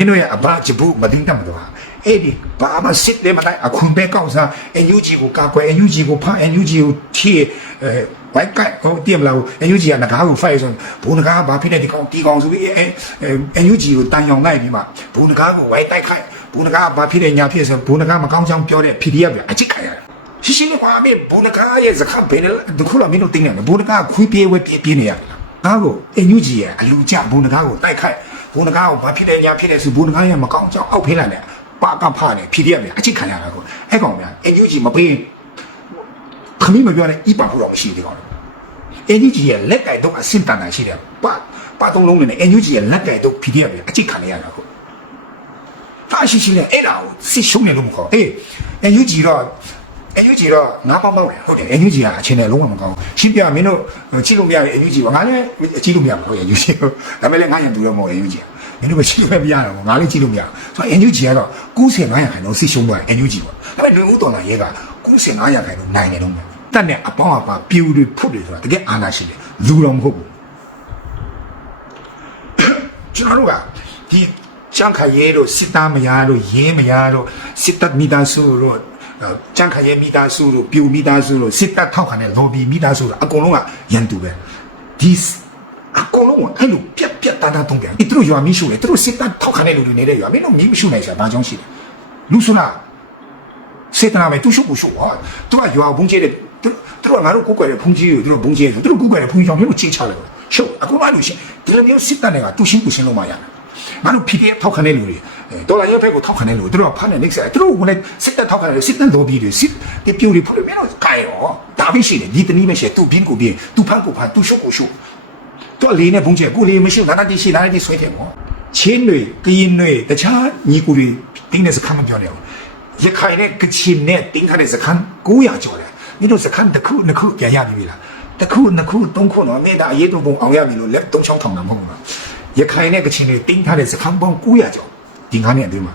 င်းတို့ရဲ့အဘဂျဘူးမတင်းတတ်မတော့အဲ့ဒီဘာမှစစ်တယ်မလိုက်အခုပဲကောက်စားအန်ယူဂျီကိုကာကွယ်အန်ယူဂျီကိုဖာအန်ယူဂျီကိုချီအဲဘိုက်ကဟိုတည်မလားအန်ယူဂျီကငကားကိုဖိုက်ဆိုဘုံငကားဘာဖြစ်နေဒီကောင်ဒီကောင်ဆိုပြီးအဲအန်ယူဂျီကိုတန်ရောင်လိုက်ပြီးမှဘုံငကားကိုဝိုက်တိုက်ခိုက်ဘုံငကားဘာဖြစ်နေညာဖြစ်ဆိုဘုံငကားမကောင်းချောင်းပြောတဲ့ PDF ပဲအချစ်ခိုင်ရတယ်ရှင်းရှင်းလေးကွာမင်းဘုံငကားရဲ့စကား ဘယ်နဲ့ဒခုလာမင်းတို့တင်းနေတယ်ဘုံငကားခွေးပြေးဝဲပြေးပြေးနေရတယ်ငါ့ကိုအန်ယူဂျီရဲ့အလူကြဘုံငကားကိုတိုက်ခိုက်ဘုံငကားကိုဘာဖြစ်နေညာဖြစ်နေဆိုဘုံငကားရဲ့မကောင်းချောင်းအောက်ဖေးလာတယ်ပါကဖာနေ PDF ပဲအချစ်ခံရတာကိုအဲ့ကောင်များအန်ယူဂျီမပေးခမီးမပြောနဲ့ဤပါဖို့တော့မရှိသေးကောင် NUG ရဲ့လက်ကင်တော့အဆင့်တန်တာရှိတယ်ပါပါသုံးလုံးနဲ့ NUG ရဲ့လက်ကင်တော့ PDF ပဲအချိတ်ခံရတာဟုတ်ဖာရှိရှိနဲ့အဲ့ဒါကိုစစ်ရှုံးနေလို့မခေါ်အေး NUG တော့ NUG တော့ငါးပေါင်းပေါင်းတယ်ဟုတ်တယ် NUG ကအချင်းနဲ့လုံးဝမကောင်းဘူးရှင်းပြမင်းတို့ကြည့်လို့မရဘူး NUG ကငါလည်းကြည့်လို့မရဘူးဟုတ် NUG ကိုဒါပေမဲ့လည်းငါရန်တူတော့မဟုတ် NUG မင်းတို့ပဲကြည့်လို့မရတော့ငါလည်းကြည့်လို့မရဘူးဆိုတော့ NUG ကတော့9500ခိုင်တော့စစ်ရှုံးသွား NUG ပေါ့ဒါပေမဲ့လူဦးတော်လာရဲက9500ခိုင်တော့နိုင်တယ်တော့တတ်နဲ့အပေါင်းအပါပြူတွေဖုတ်တွေဆိုတာတကယ်အာနာရှိတယ်လူတော်မဟုတ်ဘူးကျွန်တော်တို့ကဒီကြံခရဲတို့စစ်သားမယားတို့ရဲမယားတို့စစ်တပ်မိသားစုတို့ ကြံခရဲမိသားစုတို့ပြူမိသားစုတို့စစ်တပ်ထောက်ခံတဲ့ lobby မိသားစုတို့အကုန်လုံးကရန်သူပဲဒီအကုန်လုံးကအဲ့လိုပြက်ပြက်တန်းတန်းတုံးပြန်ဒီသူတို့ရွာမိရှုလေသူတို့စစ်တပ်ထောက်ခံတဲ့လူတွေနေတဲ့ရွာမင်းတို့မိမရှုနိုင်စားဘာကြောင့်ရှိလဲလူဆိုတာစေတနာပဲသူရှုပ်ကိုရှုပ်သွားသူကရွာဘုံကျဲတဲ့သူသူကငါတို့ကိုယ်ကွယ်တဲ့ဘုံကြီးကိုသူတို့ဘုံကျဲဆိုသူတို့ကိုယ်ကွယ်တဲ့ဘုံကြီးကြောင့်မျိုးချင်းချလိုက်ရှုပ်အခုမှလူရှင်ဒီလိုမျိုးစစ်တပ်တွေကသူရှင်းကိုရှင်းလို့မရဘူး ငါတို့ PDF ထောက်ခံတဲ့လူတွေဒေါ်လာရဲဘက်ကိုထောက်ခံတဲ့လူတွေသူတို့ကဖမ်းနေနေစားသူတို့ကလည်းစစ်တပ်ထောက်ခံတယ်စစ်တပ်လိုပြီးတွေစစ်ဒီပြူတွေဖုလို့မင်းတို့ခိုင်ရောဒါပဲရှိတယ်ဒီတနည်းမရှိသူဘင်းကိုဘင်းသူဖမ်းကိုဖမ်းသူရှုပ်ကိုရှုပ်တော့လေးနဲ့ဘုံကျဲကိုလေးမရှိနာနာတိရှိနာနာတိဆွဲတယ်ပေါ့ချင်းတွေကရင်တွေတခြားညီကိုတွေတင်းနေစခါမပြောနေဘူးရခိုင်နဲ့ကချင်နဲ့တင်းခါတဲ့စခန်း900ကျော်တယ်မင်းတို့စခန်းတစ်ခုနှစ်ခုပြန်ရပြီလားတစ်ခုနှစ်ခုသုံးခုတော့မင်းဒါအရေးတူပုံအောင်ရပြီလို့လက်သုံးချောင်းထောင်တာမဟုတ်ဘူးလား ရခိုင်နဲ့ကချင်တွေတင်းထားတဲ့စခန်းပေါင်း900ကျော်ဒီငါးနှစ်အတွင်းမှာ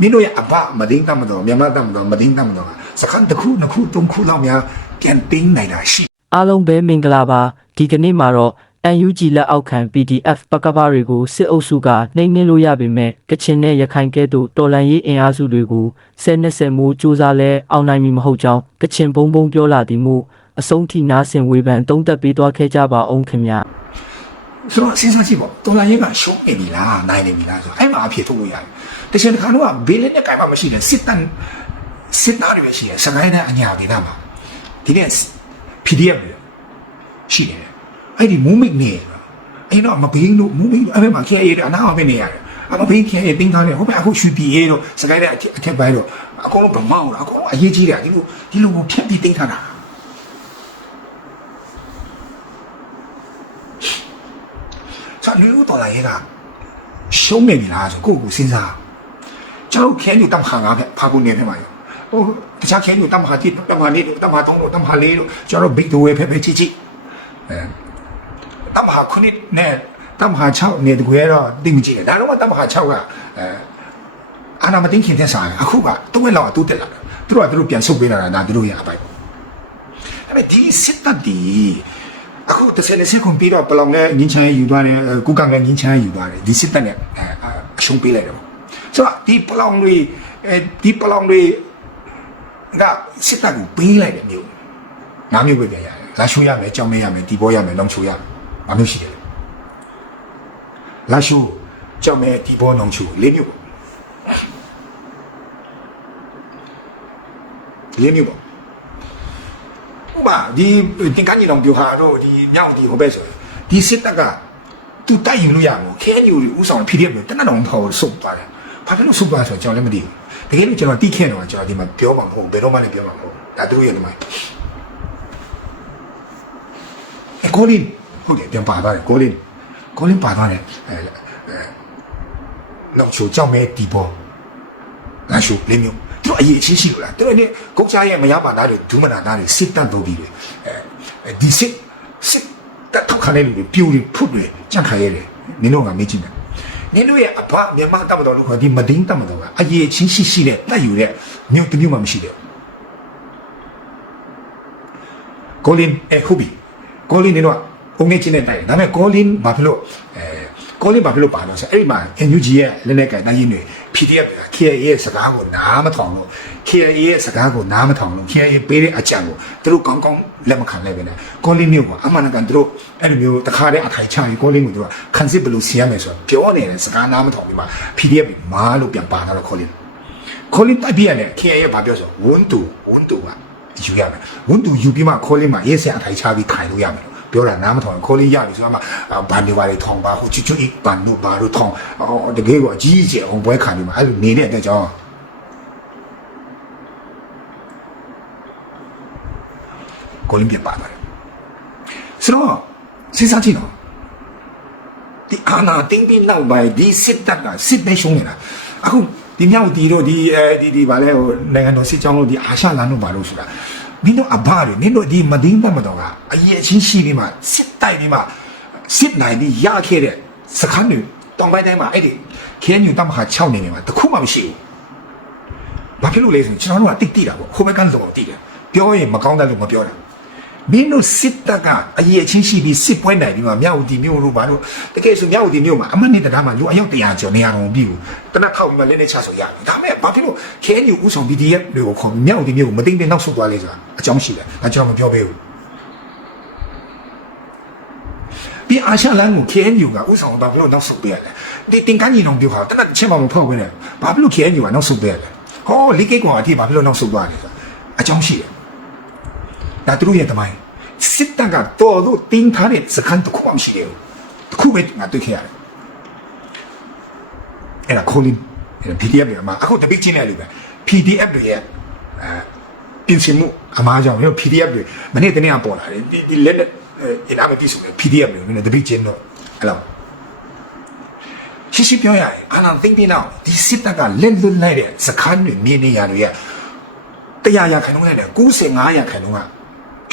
မင်းတို့ရဲ့အဘမတင်းတတ်မတော်မြန်မာတတ်မတော်မတင်းတတ်မတော်စခန်းတစ်ခုနှစ်ခုသုံးခုလောက်များပြန်တင်းနိုင်တာရှိအားလုံးပဲမင်္ဂလာပါဒီကနေ့မှာတော့ UNG လက်အောက်ခံ PDF ပကပတွေကိုစစ်အုပ်စုကနှိမ်နင်းလို့ရပေမဲ့ကချင်နဲ့ရခိုင်ကဲ့သို့တော်လန်ရေးအင်အားစုတွေကိုဆယ်နှစ်ဆယ်မိုးစူးစမ်းလဲအောင်နိုင်မည်မဟုတ်ကြောင်းကချင်ဘုံဘုံပြောလာသည်မို့အဆုံးထိနားဆင်ဝေဖန်တုံးသက်ပေးသွားခဲ့ကြပါအောင်ခင်ဗျာ ဆိုတော့စဉ်းစားကြည့်ပေါ့တော်လိုင်းရေးကရှုံးနေပြီလားနိုင်နေပြီလားဆိုတော့အဲ့မှာအဖြစ်ထုတ်လို့ရတယ်တချင်တစ်ခါတော့ဘေးလေးနဲ့ကြိုင်မှမရှိတယ်စစ်တမ်းစစ်သားတွေပဲရှိတယ်စကိုင်းနဲ့အညာဒေသမှာဒီနေ့ PDF တွေရှိတယ်အဲ့ဒီမူးမိတ်နေအဲ့တော့မဘင်းတို့မူးမိတ်အဲ့ဘက်မှာခဲရဲအနာမှာပဲနေရတယ်အမဘင်းခဲရဲတင်းထားတယ်ဟိုဘက်အခုရွှေပြည်ရဲတို့စကိုင်းနဲ့အထက်ပိုင်းတို့အကုန်လုံးဗမောင်းအကုန်လုံးအရေးကြီးတယ်ဒီလိုဒီလိုကိုဖြတ်ပြီးတင်းထားတာ ဆာလူလူတော်လာရဲကရှုံးနေပြီလားဆိုကိုယ့်ကိုစဉ်းစားကျွန်တော်ခဲညူတမ်ခါငါပဲဖာဖို့နေတယ်မှာရောဟိုတခြားခဲညူတမ်ခါတိတမ်ခါနေတမ်ခါတုံးတမ်ခါလေးတို့ကျွန်တော်ဘိတ်တွေဖဲဖဲချီချီအဲတမ်ခါခုနှစ်နဲ့တမ်ခါ6နေတကွဲတော့တိမကြည့်နဲ့ဒါတော့မှတမ်ခါ6ကအဲအာနာမတင်ခင်တဲ့ဆိုင်အခုကတုံးဝဲလောက်အတူတက်လာတယ်သူတို့ကသူတို့ပြန်ဆုတ်ပေးလာတာဒါသူတို့ရအပိုင်ပေါ့အဲ့မဲ့ဒီစစ်တပ်ဒီ အခုတစ်ဆယ်နှစ်ဆယ်ခွန်ပြီးတော့ပလောင်နဲ့ငင်းချမ်းယူသွားတယ်ကုကံကငင်းချမ်းယူသွားတယ်ဒီစစ်တပ်နဲ့အဲအရှုံးပေးလိုက်တယ်ပေါ့ဆိုတော့ဒီပလောင်တွေအဲဒီပလောင်တွေကစစ်တပ်ကိုပေးလိုက်တယ်မျိုးငါမျိုးပဲပြန်ရတယ်လာရှိုးရမယ်ကြောင်မဲရမယ်ဒီဘောရမယ်လောင်ချိုရမယ်ငါမျိုးရှိတယ်လာရှိုးကြောင်မဲဒီဘောလောင်ချိုလေးမျိုးပေါ့လေးမျိုးပေါ့ ဥပမာဒီတင်ကန်းကြီးတော်ပြောဟာတော့ဒီမြောက်ဒီဟိုဘက်ဆိုရင်ဒီစစ်တပ်ကသူတိုက်ယူလို့ရဘူးခဲညူဥဆောင် PDF မျိုးတနက်တော်ထော်စုပ်သွားတယ်ဘာဖြစ်လို့စုပ်သွားဆိုကျွန်တော်လည်းမသိဘူးတကယ်လို့ကျွန်တော်တိခဲ့တော့ကျွန်တော်ဒီမှာပြောမှာမဟုတ်ဘယ်တော့မှလည်းပြောမှာမဟုတ်ဒါသူတို့ရဲ့ဒီမှာအကိုလင်းဟုတ်တယ်ပြန်ပါသွားတယ်ကိုလင်းကိုလင်းပါသွားတယ်အဲအဲလောက်ချိုကြောက်မဲတီပေါ်လာရှုလေးမျိုး သူအရေးအချင်းရှိလို့လားသူတို့နဲ့ကုန်းချရဲ့မရပါသားတွေဒုမနာသားတွေစစ်တပ်လုပ်ပြီးတွေအဲဒီစစ်စစ်တပ်ထုတ်ခံတဲ့လူတွေပြူတွေဖုတ်တွေကြန့်ခိုင်ရတယ်နင်တို့ကမေးကြည့်တယ်နင်တို့ရဲ့အဘမြန်မာတပ်မတော်လို့ခေါ်ဒီမဒင်းတပ်မတော်ကအရေးအချင်းရှိရှိတဲ့တက်ယူတဲ့မြို့တမျိုးမှမရှိတယ်ကိုလင်အခုဘီကိုလင်နင်တို့ကဦးငယ်ချင်းနဲ့တိုက်တယ်ဒါပေမဲ့ကိုလင်ဘာဖြစ်လို့အဲကိုလင်ဘာဖြစ်လို့ပါလို့ဆိုအဲ့ဒီမှာ NUG ရဲ့လက်နက်ကန်တိုင်းရင်းတွေ PDF KIA ရဲ့စကားကိုနားမထောင်လို့ KIA ရဲ့စကားကိုနားမထောင်လို့ KIA ပေးတဲ့အကြံကိုသူတို့ကောင်းကောင်းလက်မခံလိုက်ပဲနဲ့ကောလင်းမျိုးကအမှန်တကန်သူတို့အဲ့လိုမျိုးတခါတည်းအထိုင်ချရင်ကောလင်းကိုသူကခန်းစစ်ဘယ်လိုစီရမယ်ဆိုတော့ပြောနေတဲ့စကားနားမထောင်ပြီးမှ PDF မာလို့ပြန်ပါတော့ကောလင်းခေါ်လင်းတိုက်ပြရတယ် KIA ရဲ့ဘာပြောဆိုဝန်တူဝန်တူကယူရမယ်ဝန်တူယူပြီးမှခေါ်လင်းမှာရေးစရာအထိုင်ချပြီးထိုင်လို့ရမယ် ပြောတာနားမထောင်ခေါ်လင်းရပြီဆိုတော့မှဘာနေပါလေထောင်ပါဟိုချွတ်ချွတ်ဤပန်တို့ဘာတို့ထောင်အော်တကယ်ကိုအကြီးကြီးအောင်ပွဲခံနေမှာအဲ့လိုနေတဲ့အတွက်ကြောင့်ခေါ်လင်းပြပါပါတယ်ဆိုတော့စဉ်းစားကြည့်တော့ဒီအာနာတင်းပြီးနောက်ပိုင်းဒီစစ်တပ်ကစစ်ပဲရှုံးနေတာအခုဒီမြောက်တီတို့ဒီအဲဒီဒီဗာလဲဟိုနိုင်ငံတော်စစ်ကြောင်းတို့ဒီအာရှလန်တို့ဗာလို့ဆိုတာ မင်းတို့အဘတွေမင်းတို့ဒီမဒင်းတတ်မတော်ကအရေးအချင်းရှိပြီးမှစစ်တိုက်ပြီးမှစစ်နိုင်ပြီးရခဲ့တဲ့စခန်းတွေတောင်ပိုင်းတိုင်းမှာအဲ့ဒီခဲညူတမခါ6နေနေမှာတခုမှမရှိဘူးဘာဖြစ်လို့လဲဆိုရင်ကျွန်တော်တို့ကတိတ်တိတာပေါ့ဟိုဘက်ကန်းတော့တိတယ်ပြောရင်မကောင်းတယ်လို့မပြောတာ မင်းတို့စစ်တပ်ကအရေးအချင်းရှိပြီးစစ်ပွဲနိုင်ပြီးမှမြောက်ဦးဒီမြို့တို့ဘာလို့တကယ်ဆိုမြောက်ဦးဒီမြို့မှာအမတ်နဲ့တရားမှာလူအယောက်100ကျော်နေရတော့ပြီဘူးတနက်ခောက်ပြီးမှလက်နဲ့ချဆိုရပြီဒါမဲ့ဘာဖြစ်လို့ခဲညူဥဆောင် PDF တွေကိုခေါ်မြောက်ဦးဒီမြို့ကိုမသိမ့်တဲ့နောက်ဆုတ်သွားလဲဆိုတာအကြောင်းရှိတယ်ဒါကျွန်တော်မပြောပေးဘူးပြီးအာရှလန်ကို KNU ကဥဆောင်ဘာဖြစ်လို့နောက်ဆုတ်ပေးရလဲဒီတင်ကန်းကြီးတော့ပြောခါတနက်ချင်းမှမဖောက်ဘဲနဲ့ဘာဖြစ်လို့ KNU ကနောက်ဆုတ်ပေးရလဲဟောလိကိကောင်အထိဘာဖြစ်လို့နောက်ဆုတ်သွားလဲဆိုတာအကြောင်းရှိတယ် ဒါသူတို့ရဲ့တမိုင်းစစ်တပ်ကတော်တို့တင်းထားတဲ့စခန်းတစ်ခုမှမရှိသေးဘူးတစ်ခုပဲငါတွေ့ခဲ့ရတယ်အဲ့ဒါခိုလင်းအဲ့ဒါ PDF တွေအမအခုတပိတ်ချင်းတဲ့လူပဲ PDF တွေရဲ့အဲပြင်ဆင်မှုအမားကြောင့်ကျွန်တော် PDF တွေမနေ့တနေ့ကပေါ်လာတယ်ဒီဒီလက်နဲ့အင်အားမပြည့်စုံတဲ့ PDF တွေနည်းတပိတ်ချင်းတော့အဲ့လိုရှိရှိပြောရရင်အာနာသိမ့်ပြီးနောက်ဒီစစ်တပ်ကလက်လွတ်လိုက်တဲ့စခန်းတွေမြင်နေရတွေရဲ့တရားရခိုင်နှုန်းနဲ့95ရခိုင်နှုန်းက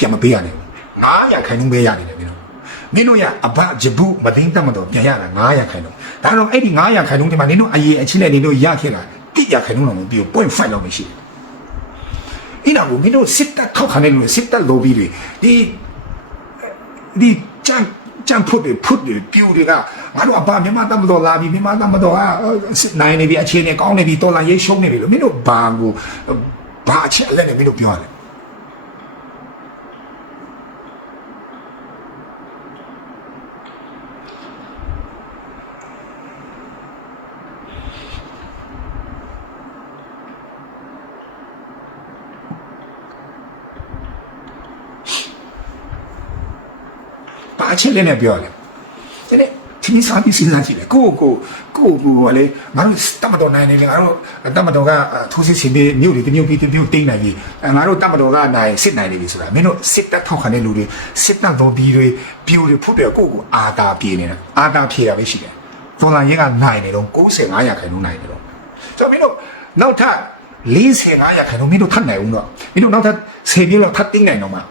ပြန်မပေးရနိုင်ဘူး900ခိုင်နှုန်းပေးရနေတယ်မင်းတို့မင်းတို့ရအဘဂျဘူးမသိမ့်တတ်မတော့ပြန်ရတာ900ခိုင်နှုန်းဒါတော့အဲ့ဒီ900ခိုင်နှုန်းဒီမှာနင်တို့အရေးအချင်းနဲ့နင်တို့ရခဲ့တာ100ခိုင်နှုန်းတော့မပြီးဘူး0.5လောက်ပဲရှိတယ်အဲ့ဒါကိုမင်းတို့စစ်တပ်ထောက်ခံနေလို့စစ်တပ် lobby တွေဒီဒီကြံကြံဖို့တွေဖို့တွေပြူတွေကငါတို့အဘမြန်မာတမတော်လာပြီမြန်မာတမတော်ဟာစစ်နိုင်နေပြီအခြေအနေကောင်းနေပြီတော်လာရေးရှုံးနေပြီလို့မင်းတို့ဘာကိုဘာအချက်အလက်နဲ့မင်းတို့ပြောရတ အချက်လဲနဲ့ပြောရလဲဒီနေ့သင်စားပြီးစဉ်းစားကြည့်လေကိုကိုကိုကိုကလေငါတို့တမတော်နိုင်နေလေငါတို့တမတော်ကထိုးစစ်ဆင်ပြီးမြို့တွေတမြို့ပြီးတမြို့တင်းနိုင်ပြီငါတို့တမတော်ကနိုင်စစ်နိုင်နေပြီဆိုတာမင်းတို့စစ်တပ်ထောက်ခံတဲ့လူတွေစစ်တပ်တော်ပြီးတွေပြူတွေဖုတ်တယ်ကိုကိုအာတာပြေနေတာအာတာပြေတာပဲရှိတယ်တော်လာရဲကနိုင်နေတော့95ရာခိုင်နှုန်းနိုင်နေတော့ဆိုတော့မင်းတို့နောက်ထပ်45ရာခိုင်နှုန်းမင်းတို့ထပ်နိုင်အောင်တော့မင်းတို့နောက်ထပ်10ပြည့်လောက်ထပ်တင်းနိုင်တော့မှာ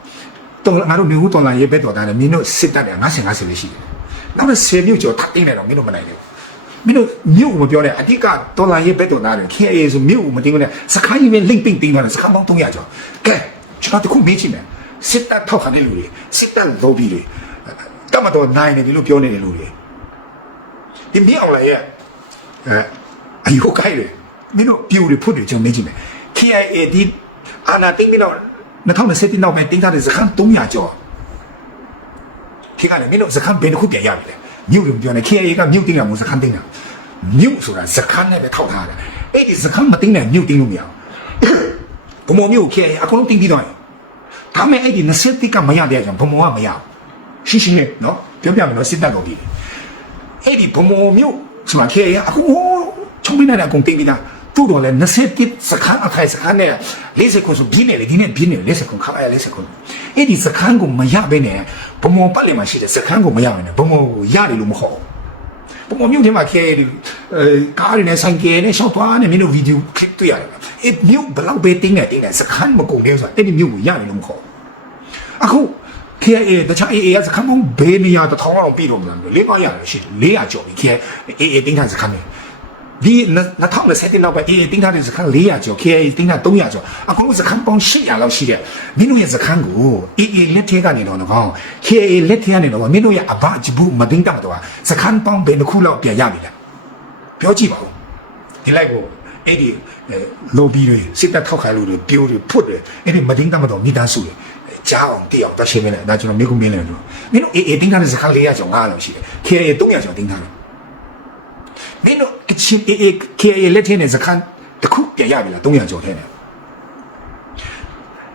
တော်ငါတို့မျိုးတော်လာရေးဘက်တော်တာလည်းမင်းတို့စစ်တပ်တယ်90 90ပဲရှိတယ်။နောက်တော့10မြို့ကျော်ထပ်တင်းနေတော့မင်းတို့မနိုင်ဘူး။မင်းတို့မြို့ကိုမပြောနဲ့အတိကတော်လာရေးဘက်တော်တာတယ် KA ဆိုမြို့ကိုမတင်းဘူးနဲ့စခိုင်းကြီးပဲလိမ့်ပိတ်တင်းသွားတယ်စခိုင်းပေါင်း300ကျော်။ကဲကျွန်တော်တခုမေးချင်တယ်စစ်တပ်ထောက်ခံတဲ့လူတွေစစ်တပ်လော်ဘီတွေတမတော်နိုင်နေတယ်လို့ပြောနေတဲ့လူတွေဒီမြေအောင်လာရဲ့အဲအယုတ်ကိုက်တယ်မင်းတို့ပြူတွေဖွတ်တွေကျွန်တော်မေးချင်တယ် KIA ဒီအာနာတင်းပြီးတော့2020နောက်ပိုင်းတ င်းထားတဲ့စခန်း300ကျော်ခေကလည်းမင်းတို့စခန်းဘယ်တစ်ခုပြန်ရပြီလဲမြို့တွေမပြောနဲ့ KIA ကမြို့တင်းတာမဟုတ်စခန်းတင်းတာမြို့ဆိုတာစခန်းနဲ့ပဲထောက်ထားတယ်အဲ့ဒီစခန်းမတင်းတဲ့မြို့တင်းလို့မရဘူးဘုံမြို့ KIA အကုန်လုံးတင်းပြီးတော့ဒါမဲ့အဲ့ဒီ20တိကမရတဲ့ကြောင့်ဘုံကမရဘူးရှိရှိနဲ့နော်ပြောပြမယ်နော်စစ်တပ်တော်ပြီအဲ့ဒီဘုံ မြို့ဆိုမှ KIA အခုချုံပြနေတာအကုန်တင်းပြီးသားတူတော့လဲ20တိစခန်းအခိုင်စခန်းနဲ့40ခုဆိုပြင်းနေလေဒီနေ့ပြင်းနေ40ခုခါရ40ခုအဲ့ဒီစခန်းကိုမရဘဲနဲ့ဘုံပတ်လေမှာရှိတဲ့စခန်းကိုမရဘဲနဲ့ဘုံကိုရတယ်လို့မဟုတ်ဘူးပုံမျိုးထဲမှာခဲအဲကားရနဲ့ဆိုင်ကယ်နဲ့ရှောက်သွားနဲ့မင်းတို့ဗီဒီယိုခလစ်တွေ့ရတယ်။အဲ့မြို့ဘလောက်ပဲတင်းနေတင်းနေစခန်းမကုန်သေးဆိုတာအဲ့ဒီမြို့ကိုရတယ်လို့မခေါ်ဘူး။အခု KA တခြား AA ကစခန်းပေါင်းဘယ်နေရာတစ်ထောင်လောက်ပြီးတော့မလားလေးပါရတယ်ရှိ400ကျော်ပြီ KA AA တင်းထားစခန်းတွေ ဒီ2020နောက်ပိုင်းအေးတင်းထားတဲ့စခန်း400ကျော် KA တင်းထား300ကျော်အခုစခန်းပေါင်း800လောက်ရှိတယ်မင်းတို့ရဲ့စခန်းကိုအေးအေးလက်ထဲကနေတော့ကောင်း KA လက်ထဲကနေတော့မင်းတို့ရဲ့အဘအဂျဘူးမတင်းတတ်တော့စခန်းပေါင်းဘယ်နှခုလောက်ပြန်ရပြီလဲပြောကြည့်ပါဦးဒီလိုက်ကိုအဲ့ဒီလိုဘီတွေစစ်တပ်ထောက်ခံလူတွေပြိုးတွေဖွတ်တွေအဲ့ဒီမတင်းတတ်တော့မိသားစုတွေကြားအောင်တည်အောင်တရှင်းမလဲဒါကျွန်တော်မိကုမင်းလဲလို့မင်းတို့အေးအေးတင်းထားတဲ့စခန်း400ကျော်900လောက်ရှိတယ် KA 300ကျော်တင်းထားတယ် မင်းတို့ကချင်အေးအေး KA လက်ထဲနဲ့စခန်းတစ်ခုပြန်ရပြီလား300ကျော်ထဲနဲ့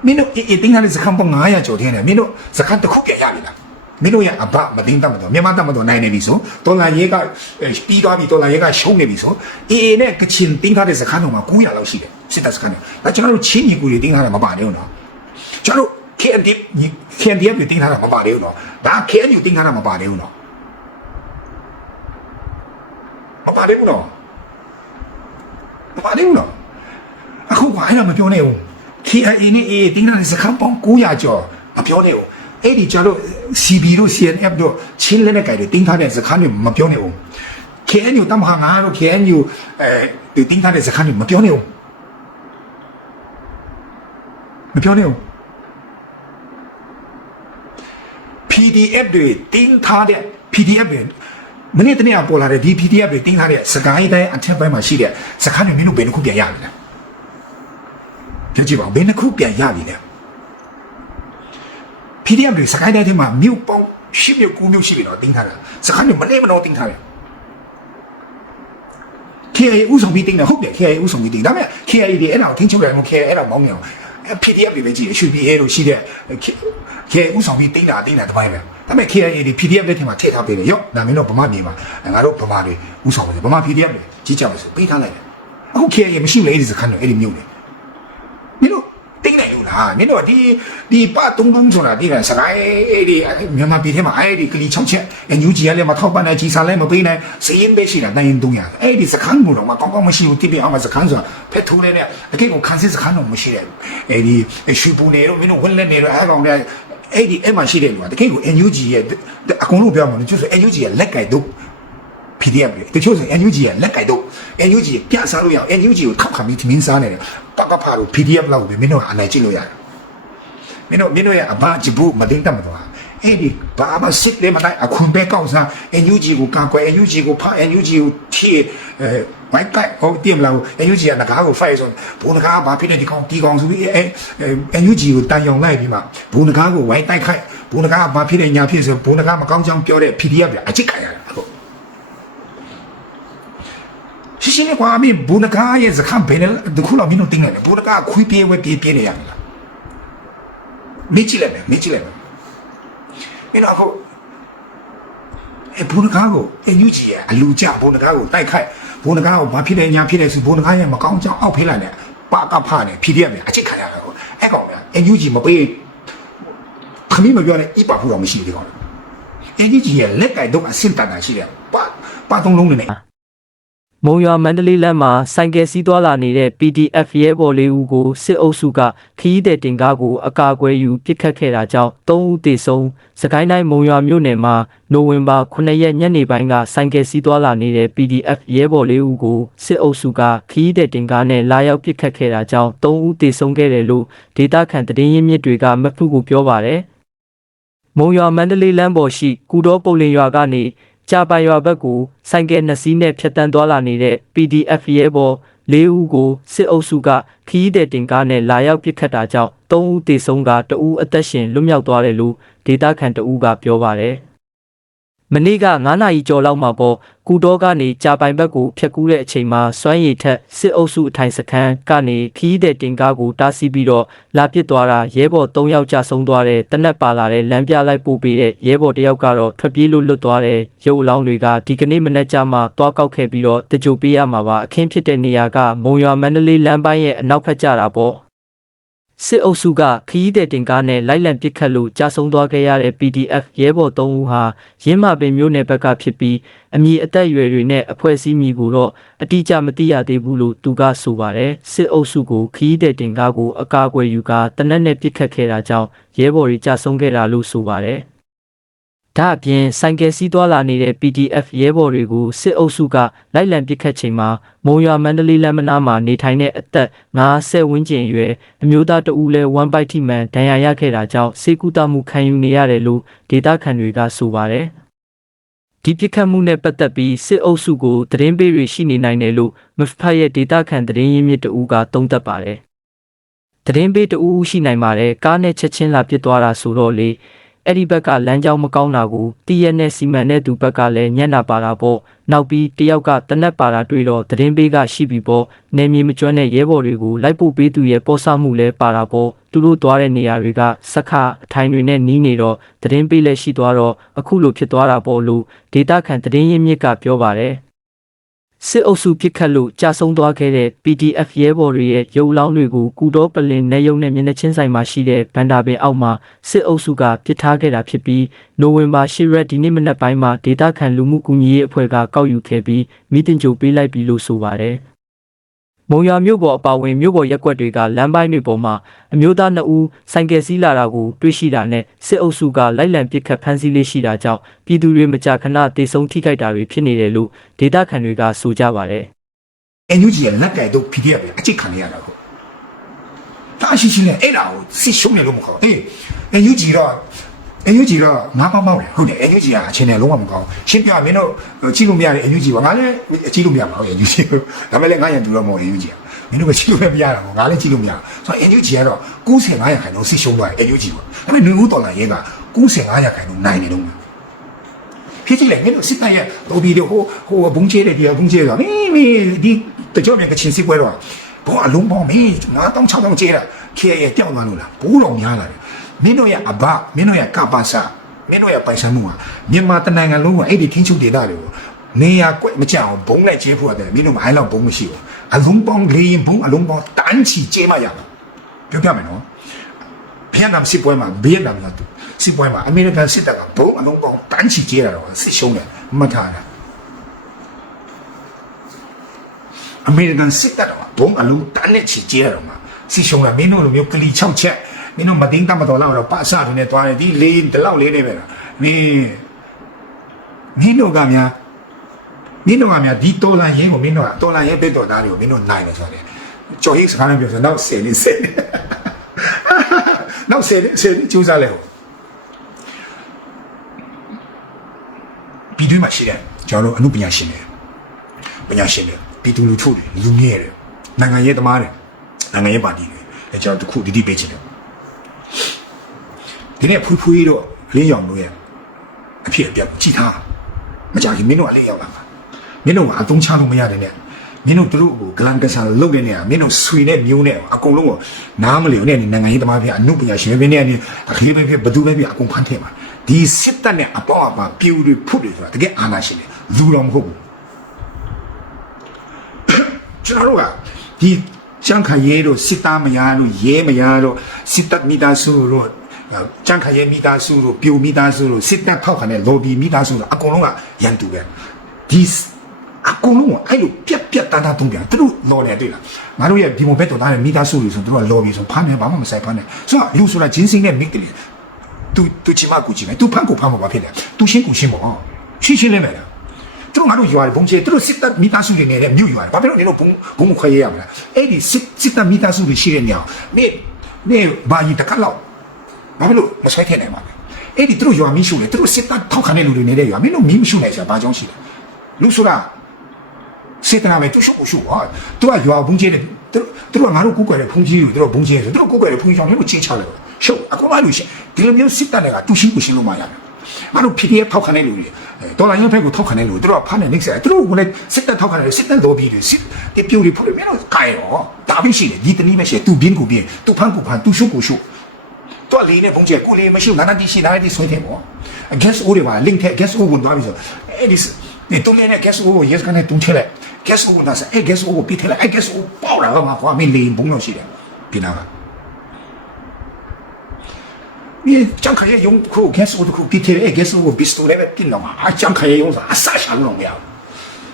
မင်းတို့အေးအေးတင်းထားတဲ့စခန်းပေါင်း900ကျော်ထဲနဲ့မင်းတို့စခန်းတစ်ခုပြန်ရပြီလားမင်းတို့ရဲ့အဘမတင်းတတ်မတော့မြန်မာတတ်မတော့နိုင်နေပြီဆိုတော်လာရဲကပြီးသွားပြီတော်လာရဲကရှုံးနေပြီဆိုအေးအေးနဲ့ကချင်တင်းထားတဲ့စခန်းတော့မှ900လောက်ရှိတယ်စစ်တပ်စခန်းတော့ဒါကျွန်တော်တို့ချင်းညီကူတွေတင်းထားတာမပါနေဘူးနော်ကျွန်တော်တို့ KND KND တွေတင်းထားတာမပါနေဘူးနော်ဒါ KNU တင်းထားတာမပါနေဘူးနော် မပါသေးဘူးနော်မပါသေးဘူးနော်အခုကအဲ့ဒါမပြောနဲ့ဘူး KIA နဲ့ AA တင်းထားတဲ့စခန်းပေါင်း900ကျော်မပြောနဲ့ဘူးအဲ့ဒီကျတော့ CB တို့ CNF တို့ချင်းလက်နဲ့ကြိုင်တွေတင်းထားတဲ့စခန်းတွေမပြောနဲ့ဘူး KNU တမဟာငါတို့ KNU အဲတင်းထားတဲ့စခန်းတွေမပြောနဲ့ဘူးမပြောနဲ့ဘူး PDF တွေတင်းထားတဲ့ PDF တွေ မနေ့တနေ့ကပေါ်လာတဲ့ဒီ PDF တွေတင်းထားတဲ့စကိုင်းတိုင်းအထက်ပိုင်းမှာရှိတဲ့စခန်းတွေမင်းတို့ဘယ်နှခုပြန်ရပြီလဲကြည့်ကြည့်ပါဦးဘယ်နှခုပြန်ရပြီလဲ PDF တွေစကိုင်းတိုင်းထဲမှာမြို့ပေါင်းရှစ်မြို့ကူးမြို့ရှိပြီတော့တင်းထားတာစခန်းတွေမနေ့မတော့တင်းထားတယ် KA ဥဆောင်ပြီးတင်းတယ်ဟုတ်တယ် KA ဥဆောင်ပြီးတင်းဒါပေမဲ့ KA တွေအဲ့ဒါကိုထိန်းချုပ်လိုက်မှ KA အဲ့ဒါမောင်းနေအောင် PDF တွေပဲကြည့်ရွှေပြည် A လို့ရှိတဲ့ KA ဥဆောင်ပြီးတင်းတာတင်းတာတပိုင်းပဲ ဒါပေမဲ့ KA တွေ PDF လက်ထဲမှာထည့်ထားပေးတယ်ရော့ဒါမင်းတို့ဗမာပြည်မှာငါတို့ဗမာတွေဥဆောင်တယ်ဗမာ PDF တွေကြီးကြပါစို့ပေးထားလိုက်တယ်အခု KA မရှိလေအဲ့ဒီစခန်းတော့အဲ့ဒီမြို့နေမင်းတို့တင်းတယ်လို့လားမင်းတို့ဒီဒီပတုံးတုံးဆိုတာဒီကစကိုင်းအဲ့ဒီမြန်မာပြည်ထဲမှာအဲ့ဒီကလီ6ချက် NUG ရလည်းမထောက်ပံ့နိုင်ကြီးစားလည်းမပေးနိုင်စည်ရင်ပဲရှိတာနိုင်ရင်300အဲ့ဒီစခန်းကတော့မကောင်းကောင်းမရှိဘူးတိပြအောင်မစခန်းဆိုတာဖက်ထိုးနေတဲ့အကိတ်ကိုခန်းစစ်စခန်းတော့မရှိတဲ့အဲ့ဒီရွှေပူနေတော့မင်းတို့ဝင်လက်နေတော့အဲ့ကောင်တွေ အဲ့ဒီအဲ့မှာရှိတဲ့လူကတကယ်ကို NUG ရဲ့အကုန်လုံးပြောမှာလို့ကျဆို NUG ရဲ့လက်ကြိုက်တော့ PDF တွေတချို့ဆို NUG ရဲ့လက်ကြိုက်တော့ NUG ရဲ့ပြစားလို့ရအောင် NUG ကိုထောက်ခံပြီးသမင်းစားနေတယ်ပကဖာတို့ PDF လောက်ပဲမင်းတို့အနိုင်ကျင့်လို့ရတယ်မင်းတို့မင်းတို့ရဲ့အဘဂျဘူးမတင်တတ်မတော့အဲ့ဒီဘာမှစစ်လေမနိုင်အခွန်ပဲကောက်စား NUG ကိုကာကွယ် NUG ကိုဖာ NUG ကိုထ ည့်အဲဝိုင်းကိုက်ဟိုတင်လာ NUG ကငကားကို fight ဆိုဘူငကားဘာဖြစ်နေဒီကောင်ဒီကောင်ဆိုပြီးအဲ NUG ကိုတန်ယုံလိုက်ပြီးမှဘူငကားကိုဝိုင်းတိုက်ခိုက်ဘူငကားဘာဖြစ်နေညာဖြစ်ဆိုဘူငကားမကောင်းကြောင်းပြောတဲ့ PDF ပြအချစ်ခံရတယ်ဟုတ်ရှင်းရှင်းလေးကွာမင်းဘူနကားရဲ့စခန်းဘယ်နဲ့တခုလောက်မင်းတို့တင်းလိုက်တယ်ဘူနကားခွေးပြေးဝဲပြေးပြေးနေရမလားမေ့ကြည့်လိုက်မယ်မေ့ကြည့် လိုက်မယ်မင်းတို့အခုအဲဘူနကားကိုအန်ယူဂျီရဲ့အလူကြဘူနကားကိုတိုက်ခိုက်ဘူနကားကိုဘာဖြစ်နေညာဖြစ်နေဆိုဘူနကားရဲ့မကောင်းကြောင်အောက်ဖေးလိုက်တယ်ပါကဖာနဲ့ PDF နဲ့အချစ်ခံရတယ်ဟိုအဲ့ကောင်ကအန်ယူဂျီမပေးခမင်းမပြောနဲ့ဣပါဘူးတော့မရှိသေးကောင်အန်ယူဂျီရဲ့လက်ကြိုက်တော့အဆင့်တန်တာရှိတယ်ပါပါသုံးလုံးနဲ့ မုံရွာမန္တလေးလမ်းမှာဆိုင်ကယ်စီးသွားလာနေတဲ့ PDF ရဲဘော်လေးဦးကိုစစ်အုပ်စုကခရီးသည်တင်ကားကိုအကာအကွယ်ယူပစ်ခတ်ခဲ့တာကြောင့်၃ဦးသေဆုံးစကိုင်းတိုင်းမုံရွာမြို့နယ်မှာနိုဝင်ဘာ9ရက်ညနေပိုင်းကဆိုင်ကယ်စီးသွားလာနေတဲ့ PDF ရဲဘော်လေးဦးကိုစစ်အုပ်စုကခရီးသည်တင်ကားနဲ့လာရောက်ပစ်ခတ်ခဲ့တာကြောင့်၃ဦးသေဆုံးခဲ့တယ်လို့ဒေတာခန်သတင်းရင်းမြစ်တွေကမဖူးကိုပြောပါတယ်မုံရွာမန္တလေးလမ်းပေါ်ရှိကူတော်ပုတ်လင်ရွာကနေ ကြာပန်ရွာဘက်ကိုဆိုင်ကယ်နှစ်စီးနဲ့ဖြတ်တန်းသွားလာနေတဲ့ PDF ရဲဘော်၄ဦးကိုစစ်အုပ်စုကခီးတဲ့တင်ကားနဲ့လာရောက်ပစ်ခတ်တာကြောင့်၃ဦးသေဆုံးကတဦးအသက်ရှင်လွတ်မြောက်သွားတယ်လို့ဒေတာခန်တဦးကပြောပါတယ်။ မနေ့က9နာရီကျော်လောက်မှာပေါ့ကူတော်ကနေကြာပိုင်ဘက်ကိုဖျက်ကူးတဲ့အချိန်မှာစွမ်းရည်ထက်စစ်အုပ်စုအထိုင်စခန်းကနေခီးတဲ့တင်ကားကိုတားဆီးပြီးတော့လာပစ်သွားတာရဲဘော်၃ယောက်ကြာဆုံးသွားတဲ့တနက်ပါလာတဲ့လမ်းပြလိုက်ပို့ပေးတဲ့ရဲဘော်တစ်ယောက်ကတော့ထွက်ပြေးလို့လွတ်သွားတဲ့ရုပ်အလောင်းတွေကဒီကနေ့မနေ့ကျမှတွားကောက်ခဲ့ပြီးတော့တကြိုပေးရမှာပါအခင်းဖြစ်တဲ့နေရာကမုံရွာမန္တလေးလမ်းပိုင်းရဲ့အနောက်ဖက်ကျတာပေါ့ စစ်အုပ်စုကခရီးတဲ့တင်ကားနဲ့လိုက်လံပစ်ခတ်လို့ကြာဆုံးသွားခဲ့ရတဲ့ PDF ရဲဘော်၃ဦးဟာရင်းမာပင်မျိုးနယ်ဘက်ကဖြစ်ပြီးအမည်အသက်အရွယ်တွေနဲ့အဖွဲ့အစည်းမျိုးကိုတော့အတိအကျမသိရသေးဘူးလို့သူကဆိုပါတယ်စစ်အုပ်စုကိုခရီးတဲ့တင်ကားကိုအကာအကွယ်ယူကာတနက်နဲ့ပစ်ခတ်ခဲ့တာကြောင့်ရဲဘော်တွေကြာဆုံးခဲ့တာလို့ဆိုပါတယ် ဒါအပြင်ဆိုင်ကယ်စီးသွားလာနေတဲ့ PDF ရဲဘော်တွေကိုစစ်အုပ်စုကလိုက်လံပစ်ခတ်ချိန်မှာမုံရွာမန္တလေးလမ်းမနာမှာနေထိုင်တဲ့အသက်50ဝန်းကျင်အရွယ်အမျိုးသားတဦးလဲ1ပိုက်ထိမှန်ဒဏ်ရာရခဲ့တာကြောင့်စေကူတမှုခံယူနေရတယ်လို့ဒေတာခန်တွေကဆိုပါတယ်။ဒီပစ်ခတ်မှုနဲ့ပတ်သက်ပြီးစစ်အုပ်စုကိုသတင်းပေးတွေရှိနေနိုင်တယ်လို့မဖတ်ရဲ့ဒေတာခန်သတင်းရင်းမြစ်တဦးကသုံးသပ်ပါတယ်။သတင်းပေးတဦးဦးရှိနိုင်ပါတယ်ကားနဲ့ချက်ချင်းလာပစ်သွားတာဆိုတော့လေ အဲ့ဒီဘက်ကလမ်းကြောင်းမကောင်းတာကိုတည့်ရက်နဲ့စီမံတဲ့သူဘက်ကလည်းညံ့တာပါတာပေါ့နောက်ပြီးတယောက်ကတနက်ပါတာတွေ့တော့သတင်းပေးကရှိပြီပေါ့နေမြေမကျွမ်းတဲ့ရဲဘော်တွေကိုလိုက်ပို့ပေးသူရဲ့ပေါ်ဆမှုလဲပါတာပေါ့သူတို့သွားတဲ့နေရာတွေကစခအထိုင်တွေနဲ့နီးနေတော့သတင်းပေးလည်းရှိသွားတော့အခုလိုဖြစ်သွားတာပေါ့လို့ဒေတာခန်သတင်းရင်းမြစ်ကပြောပါတယ် စစ်အုပ်စုပြစ်ခတ်လို့ကြာဆုံးသွားခဲ့တဲ့ PDF ရဲဘော်တွေရဲ့ရုပ်လောင်းတွေကိုကုတော်ပလင်နေရုံနဲ့မျက်နှာချင်းဆိုင်မှာရှိတဲ့ဗန္ဒာပင်အောက်မှာစစ်အုပ်စုကပစ်ထားခဲ့တာဖြစ်ပြီးနိုဝင်ဘာ10ရက်ဒီနေ့မနက်ပိုင်းမှာဒေတာခန်လူမှုကူညီရေးအဖွဲ့ကကောက်ယူခဲ့ပြီးမိတင်ကြိုပေးလိုက်ပြီလို့ဆိုပါတယ်။ မုံရွာမြို့ပေါ်အပါအဝင်မြို့ပေါ်ရက်ကွက်တွေကလမ်းပိုင်းတွေပေါ်မှာအမျိုးသားနှစ်ဦးဆိုင်ကယ်စီးလာတာကိုတွေ့ရှိတာနဲ့စစ်အုပ်စုကလိုက်လံပစ်ခတ်ဖမ်းဆီးလေးရှိတာကြောင့်ပြည်သူတွေမကြာခဏတေဆုံးထိခိုက်တာတွေဖြစ်နေတယ်လို့ဒေတာခန်တွေကဆိုကြပါတယ်။အန်ယူဂျီရဲ့လက်ကဲတော့ PDF ပဲအချစ်ခံရတာကိုဒါရှိရှိနဲ့အဲ့ဒါကိုစစ်ရှုံးနေလို့မခေါ်အေးအန်ယူဂျီတော့ အန်ယူဂျီတော့ငါပေါက်ပေါက်တယ်ဟုတ်တယ်အန်ယူဂျီကအချင်းနဲ့လုံးဝမကောင်းရှင်းပြမင်းတို့ကြည့်လို့မရတဲ့အန်ယူဂျီပါငါလည်းကြည့်လို့မရပါဘူးအန်ယူဂျီဒါပေမဲ့လည်းငါရန်တူတော့မဟုတ်အန်ယူဂျီမင်းတို့ကကြည့်လို့မရတာငါလည်းကြည့်လို့မရဆိုတော့အန်ယူဂျီကတော့95ရာခိုင်နှုန်းစစ်ရှုံးသွားတယ်အန်ယူဂျီကဒါပေမဲ့ຫນွေဦးတော်လာရဲက95ရာခိုင်နှုန်းနိုင်နေတော့ဖြစ်ကြည့်လိုက်မင်းတို့စစ်တပ်ရဲ့ဟိုဒီဟိုဟိုဘုံချဲတဲ့ဒီဘုံချဲတော့မင်းမင်းဒီတကြောင်မြကချင်းစစ်ပွဲတော့ဘောအလုံးပေါင်းမင်းငါတောင်း6တောင်းချဲတာခေရဲ့တောက်သွားလို့လားဘိုးတော်များလာတယ် မင်းတို့ရဲ့အဘမင်းတို့ရဲ့ကပ္ပစမင်းတို့ရဲ့ပိုင်ဆိုင်မှုဟာမြန်မာတနိုင်ငံလုံးကအဲ့ဒီထင်းချုပ်ဒေသတွေကိုနေရကွက်မကြအောင်ဘုံလိုက်ကျဲဖို့ရတယ်မင်းတို့မဟိုင်းလောက်ဘုံမရှိဘူးအလုံးပေါင်းလေးရင်ဘုံအလုံးပေါင်းတန်းချီကျဲမှရမှာပြောပြမယ်နော်ဗီယက်နမ်စစ်ပွဲမှာဗီယက်နမ်ကစစ်ပွဲမှာအမေရိကန်စစ်တပ်ကဘုံအလုံးပေါင်းတန်းချီကျဲတာတော့စစ်ရှုံးတယ်မှတ်ထားတာအမေရိကန်စစ်တပ်တော့ဘုံအလုံးတန်းနဲ့ချီကျဲတာတော့မှစစ်ရှုံးတယ်မင်းတို့လိုမျိုးကလီ6ချက် မင်းတို့မသိန်းတတ်မတော်လောက်တော့ပါစတွေနဲ့တွားတယ်ဒီလေးဒီလောက်လေးနေပဲလားမင်းမင်းတို့ကများမင်းတို့ကများဒီတော်လန်ရင်ကိုမင်းတို့ကတော်လန်ရဲ့ပဲတော်သားတွေကိုမင်းတို့နိုင်တယ်ဆိုတယ်ကျော်ဟိတ်စကားနဲ့ပြောဆိုတော့ဆယ်လေးဆယ်လေးနောက်ဆယ်ဆယ်ကျိုးစားလဲဟိုပြည်တွင်းမှာရှိတယ်ကျွန်တော်တို့အမှုပညာရှင်တွေပညာရှင်တွေပြည်သူလူထုတွေလူငယ်တွေနိုင်ငံရေးသမားတွေနိုင်ငံရေးပါတီတွေအဲကျွန်တော်တခုဒီဒီပေးချင်တယ် ဒီနေ့ဖွေးဖွေးတော့လင်းရောင်တို့ရဲ့အဖြစ်အပျက်ကိုကြည်ထားမကြခင်မင်းတို့ကလင်းရောက်လာပါမင်းတို့ကအသုံးချလို့မရတယ်နဲ့မင်းတို့တို့ကိုဂလန်ကဆန်လုတ်နေနေတာမင်းတို့ဆွေနဲ့မျိုးနဲ့အကုန်လုံးကိုနားမလျော်နဲ့နိုင်ငံရေးသမားဖြစ်အမှုပညာရှင်ပဲနဲ့အခလေးပဲဖြစ်ဘသူပဲဖြစ်အကုန်ဖန်ထည့်ပါဒီစစ်တပ်နဲ့အပေါအပါပြူတွေဖုတ်တွေဆိုတာတကယ်အာဏာရှင်တွေလူတော်မဟုတ်ဘူးကျွန်တော်တို့ကဒီကြံ့ခိုင်ရဲတို့စစ်သားမယားတို့ရဲမယားတို့စစ်တပ်မိသားစုတို့ ကြံ့ခိုင်ရဲမိသားစုတို့ပြိုမိသားစုတို့စစ်တပ်ဖောက်ခံတဲ့ lobby မိသားစုတို့အကုန်လုံးကရန်တူပဲဒီအကုန်လုံးကအဲ့လိုပြက်ပြက်တန်းတန်းတုံးပြန်သူတို့လော်နေတွေ့လားငါတို့ရဲ့ဒီမိုဘက်တော်သားရဲ့မိသားစုတွေဆိုသူတို့က lobby ဆိုဖမ်းနေဘာမှမဆိုင်ဖမ်းနေဆိုတော့လူဆိုတာဂျင်းစင်းနဲ့မိကလေးသူသူချင်မကူချင်မယ်သူဖမ်းကိုဖမ်းမှာပါဖြစ်တယ်သူရှင်းကိုရှင်းပေါ့ရှင်းရှင်းလေးမယ်လားသူတို့ငါတို့ရွာတွေဘုံကျဲသူတို့စစ်တပ်မိသားစုတွေနေတဲ့မြို့ရွာတွေဘာဖြစ်လို့နေလို့ဘုံဘုံမခွဲရရမလဲအဲ့ဒီစစ်စစ်တပ်မိသားစုတွေရှိတဲ့နေရာနေနေဘာကြီးတကလောက် ဘာဖြစ်လို့မဆွဲထည့်နိုင်ပါလဲအဲ့ဒီသူတို့ရွာမီးရှို့လေသူတို့စစ်တပ်ထောက်ခံတဲ့လူတွေနေတဲ့ရွာမင်းတို့မီးမရှို့နိုင်စရာဘာကြောင့်ရှိလဲလူဆိုတာစေတနာပဲသူရှုပ်ကိုရှုပ်ဟာသူကရွာဘုံကျဲတယ်သူသူတို့ကငါတို့ကူးကွယ်တဲ့ဘုံကြီးကိုသူတို့ဘုံကျဲဆိုသူတို့ကူးကွယ်တဲ့ဘုံကြီးကြောင့်မင်းတို့ချင်းချလိုက်ရှုပ်အကုန်လုံးလူရှင်ဒီလိုမျိုးစစ်တပ်တွေကသူရှိကိုရှင်းလို့မရတယ်ငါတို့ PDF ထောက်ခံတဲ့လူတွေဒေါ်လာရင်းဖက်ကိုထောက်ခံတဲ့လူတို့ကဖမ်းနေနေစရာသူတို့ကလည်းစစ်တပ်ထောက်ခံတယ်စစ်တပ်တော်ပြီးတယ်စစ်တပြူတွေဖို့မင်းတို့ကိုင်ရောဒါပဲရှိတယ်ဒီတနည်းမရှိသူဘင်းကိုဘင်းသူဖမ်းကိုဖမ်းသူရှုပ်ကိုရှုပ် တော့လေးနဲ့ဘုံကျဲကိုလေးမရှိနာနာတီရှိနာနာတီဆွဲတယ်ပေါ့ gas အိုးတွေပါ link ထက် gas အိုးဝင်သွားပြီဆိုအဲ့ဒီဒီတုံးလေးနဲ့ gas အိုးကို yes ကနေတုံးထည့်လိုက် gas အိုးနာစအဲ့ gas အိုးကိုပြစ်ထည့်လိုက်အဲ့ gas အိုးပေါက်တာကမှကွာမင်းလေးဘုံတော့ရှိတယ်ပြနာက 你张开业用库 gas 我都库比贴哎 gas 我比数来变了嘛，啊张开业用啥啥下路没有，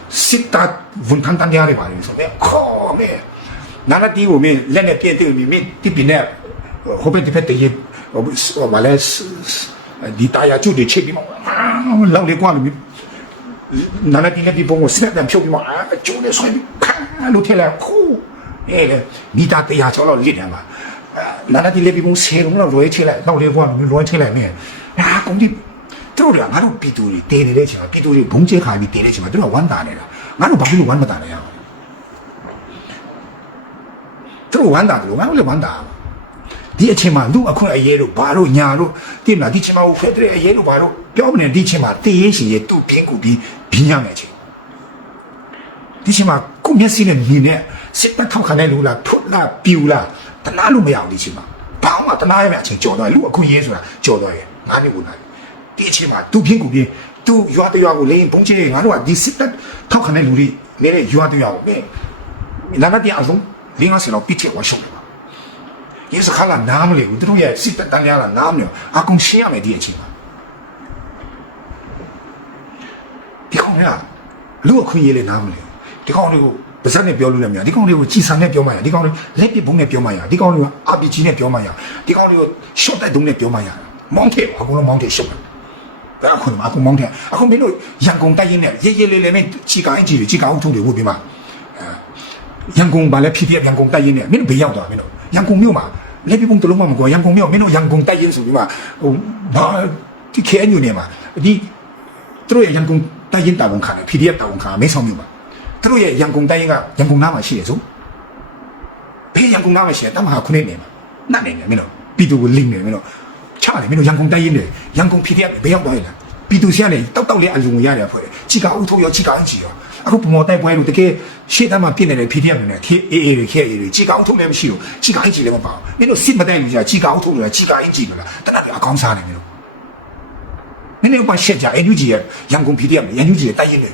sit 打稳当当家的吧，你说没靠没，那那地我们两个变对面面这边呢， ဟိုဘက်ဒီဘက်တရေဟိုမလဲဒီတာယာကျူတွေချိတ်ပြီးမှလောက်လေကွာလို့နာနာတီလည်းဒီပုံကိုစက်တံဖြုတ်ပြီးမှအကျိုးနဲ့ဆွဲပြီးခါလို့ထည့်လိုက်ခုအဲမိသားတရားချောင်းလောက်လစ်တယ်မှာနာနာတီလည်းဒီပုံဆယ်လုံးလောက်လွဲချိတ်လိုက်လောက်လေကွာလို့လွဲချိတ်လိုက်မယ်ဟာကုန်ပြီသူတို့ကငါတို့ပြည်သူတွေတည်နေတဲ့ချိန်မှာပြည်သူတွေဘုံကျဲခါပြီးတည်တဲ့ချိန်မှာသူတို့ကဝမ်းသာနေတာငါတို့ဘာဖြစ်လို့ဝမ်းမသာနေရအောင်သူတို့ဝမ်းသာတယ်လို့ငါတို့လည်းဝမ်းသာပါ ဒီအချိန်မှာလူအခွင့်အရေးတို့ဘာတို့ညာတို့တိမလားဒီချိန်မှာဖက်တဲ့အရေးတို့ဘာတို့ပြောမနေဒီချိန်မှာတည်ရင်ရှင်ရဲ့သူ့ပြင်းကူပြီးဘင်းရမယ်အချိန်ဒီချိန်မှာကိုမျက်စိနဲ့မြင်နေစစ်ပတ်ထောက်ခံတဲ့လူလားထွတ်လားပြူလားတနာလို့မရဘူးဒီချိန်မှာဘာမှတနာရမယ့်အချိန်ကြော်တော့လူအခွင့်အရေးဆိုတာကြော်တော့ရဲ့ငါးနှစ်ကိုလာဒီအချိန်မှာသူ့ပြင်းကူပြီးသူ့ရွာတရွာကိုလိန်ပုံချေငါတို့ကဒီစစ်တပ်ထောက်ခံတဲ့လူတွေနေတဲ့ရွာတရွာကိုပဲလာမတရားအောင်လင်းအောင်စလောက်ပြစ်ချက်ဝါရှုံးတယ် ယေစခါလာနားမလဲဘူးသူတို့ရဲ့စစ်တပ်တန်းများလာနားမလဲအကုန်ရှင်းရမယ်ဒီအချိန်မှာဒီကောင်ကလူအခွင့်အရေးလည်းနားမလဲဒီကောင်တွေကိုပါဇက်နဲ့ပြောလို့လည်းမရဒီကောင်တွေကိုကြည်ဆန်နဲ့ပြောမှရဒီကောင်တွေလက်ပစ်ဘုံနဲ့ပြောမှရဒီကောင်တွေက RPG နဲ့ပြောမှရဒီကောင်တွေကို shot တိုက်တုံးနဲ့ပြောမှရမောင်းထဲအကုန်လုံးမောင်းထဲရှုပ်တယ်ဒါအခုမှအခုမောင်းထဲအခုမင်းတို့ရန်ကုန်တိုက်ရင်လည်းရေးရေးလေးလေးနဲ့ချီကိုင်းကြီးတွေချီကောင်းထုံးတွေဝတ်ပြီးမှရန်ကုန်ဘာလဲဖြစ်ဖြစ်ရန်ကုန်တိုက်ရင်လည်းမင်းတို့ဘေးရောက်သွားမင်းတို့ရန်ကုန်မြို့မှာ လက်ပြပုံတလုံးမှမကွာရန်ကုန်မြို့မင်းတို့ရန်ကုန်တိုက်ရင်ဆိုပြီးမှဟိုဘာဒီခဲညူနေမှာဒီသူတို့ရဲ့ရန်ကုန်တိုက်ရင်တာဝန်ခံတယ် PDF တာဝန်ခံမဲဆောင်မြို့မှာသူတို့ရဲ့ရန်ကုန်တိုက်ရင်ကရန်ကုန်နားမှာရှိရဆိုဘေးရန်ကုန်နားမှာရှိတယ်တမဟာခုနှစ်နေမှာနတ်နေတယ်မင်းတို့ပြည်သူကိုလိမ့်နေမင်းတို့ချတယ်မင်းတို့ရန်ကုန်တိုက်ရင်နေရန်ကုန် PDF ဘေးရောက်သွားရလား ပြည်သူစီကနေတောက်တောက်လေးအလုံရတယ်ဖွဲ့ချီကအုပ်ထုပ်ရောချီကအင်ချီရောအခုပုံမတိုက်ပွဲလို့တကယ်ရှေ့တမ်းမှာပြစ်နေတဲ့ PDF တွေနဲ့ KAA တွေ KAA တွေချီကအုပ်ထုပ်လည်းမရှိဘူးချီကအင်ချီလည်းမပါဘူးမင်းတို့စစ်မတိုက်လို့ကြာချီကအုပ်ထုပ်လို့ချီကအင်ချီလို့လားတနက်ပြအကောင်းစားနေမင်းတို့မင်းတို့ပါရှက်ကြ NUG ရဲ့ရန်ကုန် PDF နဲ့ NUG ရဲ့တိုက်ရင်တွေ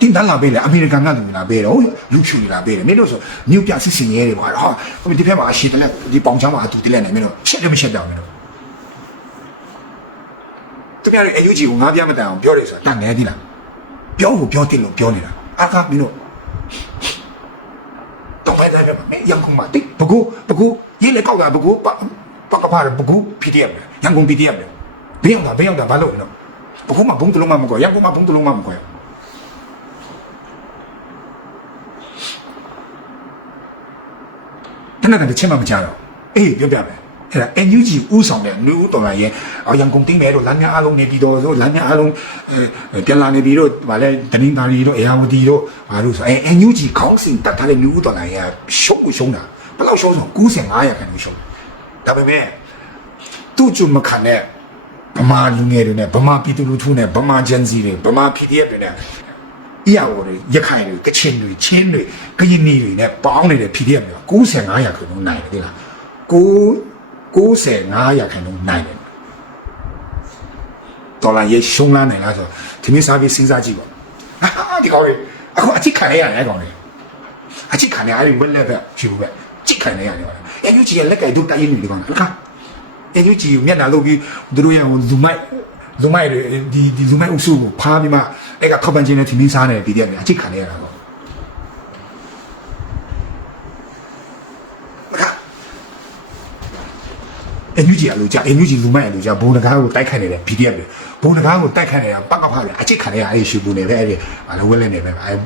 တင်းတန်းလာပေးလေအမေရိကန်ကလူလာပေးတော့လူဖြူလာပေးတယ်မင်းတို့ဆိုမြို့ပြစစ်စင်ရဲတွေပါဟာဟိုဒီဖက်မှာအရှိတလက်ဒီပေါင်ချမ်းမှာအတူတလက်နေမင်းတို့ရှက်လည်းမရှက်တော့မင်းတို့ တကယ်လို့ NUG ကိုငါးပြမတန်အောင်ပြောတယ်ဆိုတာတန်နေသည်လားပြောကိုပြောတင်လို့ပြောနေတာအာကမင်းတို့တော့ပဲတယ်ပဲရန်ကုန်မှာတိတ်ဘကူဘကူရေးလေကောက်တာဘကူပပကပါဘကူ PDF လေရန်ကုန် PDF လေဘေးရောက်တာဘေးရောက်တာဘာလို့လဲဘကူမှာဘုံတလုံးမှမကွာရန်ကုန်မှာဘုံတလုံးမှမကွာတနက်ကတချက်မှမကြတော့အေးပြောပြမယ် အဲ့ဒါ NUG ဥဆောင်တဲ့လူဦးတော်လာရဲ့အော်ရန်ကုန်တင်းမဲတို့လမ်းများအားလုံးနေပြည်တော်တို့လမ်းများအားလုံးအဲပြန်လာနေပြီတို့ဗာလဲတနင်္သာရီတို့အေယာဝတီတို့ဘာလို့ဆိုအဲ NUG ခေါင်းစဉ်တက်ထားတဲ့လူဦးတော်လာရဲ့ရှုပ်ကိုရှုံးတာဘယ်လောက်ရှုံးဆို95ရာခိုင်နှုန်းရှုံးဒါပေမဲ့သူ့จุမခံတဲ့ဗမာလူငယ်တွေနဲ့ဗမာပြည်သူလူထုနဲ့ဗမာဂျန်စီတွေဗမာ PDF တွေနဲ့အရာဝတွေရခိုင်တွေကချင်တွေချင်းတွေကရင်နီတွေနဲ့ပေါင်းနေတဲ့ PDF တွေ95ရာခိုင်နှုန်းနိုင်တယ်ဒီလား9 95ရာခိုင်နှုန်းနိုင်တယ်ဒေါ်လာရေရှုံးလာနိုင်လားဆိုတော့ဒီမျိုးစားပြီးစဉ်းစားကြည့်ပါဟာဒီကောင်လေးအခုအချစ်ခံရရတယ်ကောင်လေးအချစ်ခံရရတယ်ဝက်လက်ပဲယူပဲချစ်ခံရရတယ်အယူကြီးရဲ့လက်ကဲဒုတိုင်းနေဒီကောင်လားအယူကြီးမျက်နှာလုပ်ပြီးသူတို့ရဲ့လူမိုက်လူမိုက်တွေဒီဒီလူမိုက်အုပ်စုကိုဖားပြီးမှအဲ့ကထောက်ပံ့ခြင်းနဲ့ဒီမင်းစားနေတယ်ဒီတည်းကအချစ်ခံရတာပေါ့မက အန်ယူဂျီအလိုကြအန်ယူဂျီလူမိုက်အလိုကြဘုံတကားကိုတိုက်ခိုက်နေတဲ့ PDF တွေဘုံတကားကိုတိုက်ခိုက်နေတာပကဖတွေအချစ်ခံရအဲ့ဒီရှူပူနေပဲအဲ့ဒီဘာလို့ဝဲလဲနေပဲအဲ့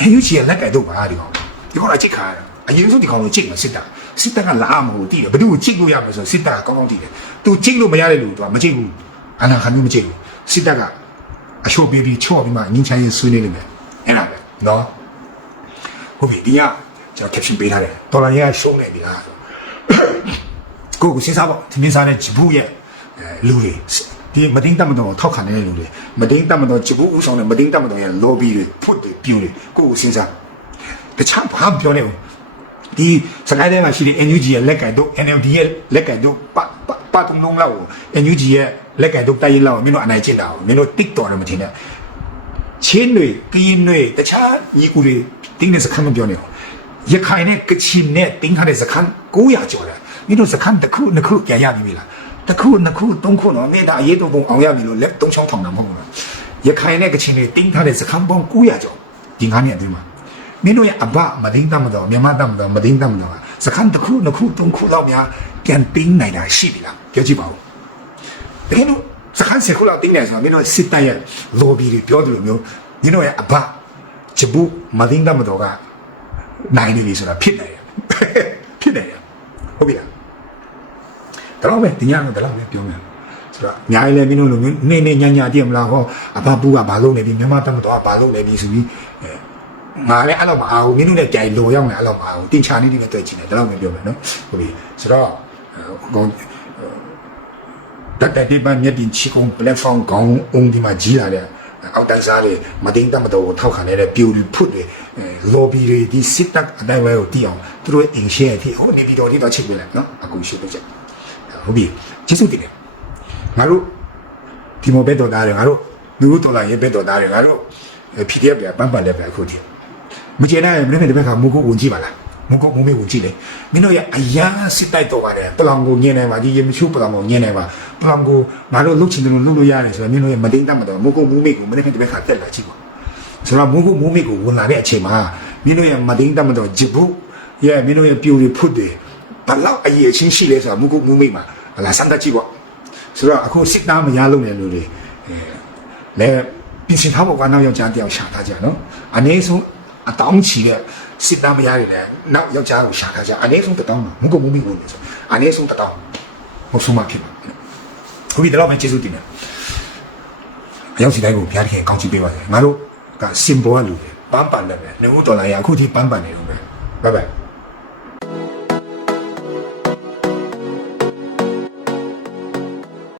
အန်ယူဂျီကလက်ကဲတော့ပါဒီကောင်ဒီကောင်အချစ်ခံရအရင်ဆုံးဒီကောင်ကိုချစ်မှာစစ်တာစစ်တပ်ကလာမဟုတ်တည်တယ်ဘယ်သူကိုချစ်လို့ရမလဲဆိုစစ်တပ်ကကောင်းကောင်းတည်တယ်သူချစ်လို့မရတဲ့လူကမချစ်ဘူးအနာခံမျိုးမချစ်ဘူးစစ်တပ်ကအချို့ပေးပြီးချော့ပြီးမှငင်းချမ်းရေးဆွေးနေလိမ့်မယ်အဲ့ဒါပဲနော်ဟုတ်ပြီဒီကကျွန်တော် caption ပေးထားတယ်ဒေါ်လာရရှုံးနေပြီလားဆို ကိုကိုစဉ်းစားပေါ့ဒီမင်းစားတဲ့ဂျပူရဲ့အဲလူတွေဒီမတင်းတတ်မတော်ကိုထောက်ခံနေတဲ့လူတွေမတင်းတတ်မတော်ဂျပူဦးဆောင်တဲ့မတင်းတတ်မတော်ရဲ့ lobby တွေဖွတ်တွေပြူတွေကိုကိုစဉ်းစားတခြားဘာမှပြောနေဘူးဒီစကိုင်းတိုင်းမှာရှိတဲ့ NUG ရဲ့လက်ကင်တို့ NLD ရဲ့လက်ကင်တို့ပပပတုံလုံးလောက်ကို NUG ရဲ့လက်ကင်တို့တိုက်ရင်လောက်ကိုမင်းတို့အနိုင်ကျင့်တာကိုမင်းတို့ TikTok တော့မထင်နဲ့ချင်းတွေကင်းတွေတခြားညီကူတွေတင်းတဲ့စခန်းမပြောနေဘူးရခိုင်နဲ့ကချင်နဲ့တင်းထားတဲ့စခန်း900ကျော်တယ် မင်းတို့စခန်းတစ်ခုနှစ်ခုပြန်ရပြီလားတစ်ခုနှစ်ခုသုံးခုတော့မင်းဒါအရေးတော့ပုံအောင်ရပြီလို့လက်သုံးချောင်းထောင်တာမဟုတ်ဘူးလားရခိုင်နဲ့ကချင်တွေတင်းထားတဲ့စခန်းပေါင်း900ကျော်ဒီ9နှစ်အတွင်းမှာမင်းတို့ရဲ့အဘမဒင်းတတ်မတော်မြန်မာတတ်မတော်မဒင်းတတ်မတော်စခန်းတစ်ခုနှစ်ခုသုံးခုတော့များပြန်တင်းနိုင်တာရှိပြီလားပြောကြည့်ပါဦးတကယ်လို့စခန်းစစ်ခုလောက်တင်းနေဆိုတော့မင်းတို့စစ်တပ်ရဲ့ lobby တွေပြောတယ်လို့မျိုးမင်းတို့ရဲ့အဘဂျပူမဒင်းတမတော်ကနိုင်နေပြီဆိုတာဖြစ်နေရဖြစ်နေရဟုတ်ပြီလား ဒါတော့ပဲဒီညကတော့ဒါတော့ပဲပြောမယ်ဆိုတော့အများကြီးလည်းမင်းတို့လိုမျိုးနေနေညညတည်မလားဟောအဘပူကဘာလုပ်နေပြီမြန်မာတမတော်ကဘာလုပ်နေပြီဆိုပြီးအဲငါလည်းအဲ့လိုမအားဘူးမင်းတို့လည်းကြိုင်လိုရောက်နေအဲ့လိုမအားဘူးတင်ချာနေတယ်ပဲတွေ့ချင်တယ်ဒါတော့ပဲပြောမယ်နော်ဟုတ်ပြီဆိုတော့ဟိုတတ်တဲ့ပန်းမြက်တင်ချီကုန်း platform ကောင်းအောင်ဒီမှာကြီးလာတဲ့အောက်တန်းစားတွေမတင်တတ်မတော်ကိုထောက်ခံနေတဲ့ပြူလူဖုတ်တွေ lobby တွေဒီစစ်တပ်အတိုင်းဝဲကိုတီးအောင်သူတို့အင်ရှယ်အထိဟိုနေပြည်တော်ဒီတော့ချိန်ပြလိုက်နော်အခုရှိပြချက် ဟုတ်ပြီကျေးဇူးတင်တယ်ငါတို့ဒီမိုဘဲတော်သားတွေငါတို့လူတို့တော်လာရေးဘဲတော်သားတွေငါတို့ PDF ပြပန်းပန်လက်ပဲအခုတည်းမကျေနပ်ရင်မင်းတို့ဒီဘက်ကမူကိုဝင်ကြည့်ပါလားမူကိုမူမေဝင်ကြည့်လေမင်းတို့ရဲ့အရာစစ်တိုက်တော်ပါတယ်ပလောင်ကိုညင်နေပါဒီရေမချိုးပလောင်ကိုညင်နေပါပလောင်ကိုငါတို့လှုပ်ချင်တယ်လို့လှုပ်လို့ရတယ်ဆိုတော့မင်းတို့ရဲ့မတင်တတ်မတော်မူကိုမူမေကိုမင်းတို့ဒီဘက်ကတက်လာကြည့်ပါဆိုတော့မူကိုမူမေကိုဝင်လာတဲ့အချိန်မှာမင်းတို့ရဲ့မတင်တတ်မတော်ဂျပုရဲ့မင်းတို့ရဲ့ပြိုတွေဖုတ်တယ် ဘလောက်အရေးချင်းရှိလဲဆိုတော့မူကိုမူမေမှာလာစမ်းတတ်ကြည့်ပါဆိုတော့အခုစစ်သားမရလို့နေလို့လေအဲလဲပြင်ဆင်ထားဖို့ကနောက်ယောက်ျားတယောက်ရှာထားကြနော်အနည်းဆုံးအတောင်းချီတဲ့စစ်သားမယားတွေလည်းနောက်ယောက်ျားကိုရှာထားကြအနည်းဆုံးတစ်တောင်းတော့မကုတ်မမိဘူးလေဆိုအနည်းဆုံးတစ်တောင်းမဟုတ်ဆုံးမဖြစ်ပါဘူးဟုတ်ပြီဒါတော့မကျေးဇူးတင်တယ်အရောက်စီတိုင်းကိုဘုရားသခင်ကောင်းချီးပေးပါစေငါတို့ကစင်ဘောကလူတွေပန်းပန်တယ်ပဲနေဦးတော်လာရအခုထိပန်းပန်နေလို့ပဲဘိုင်ဘိုင်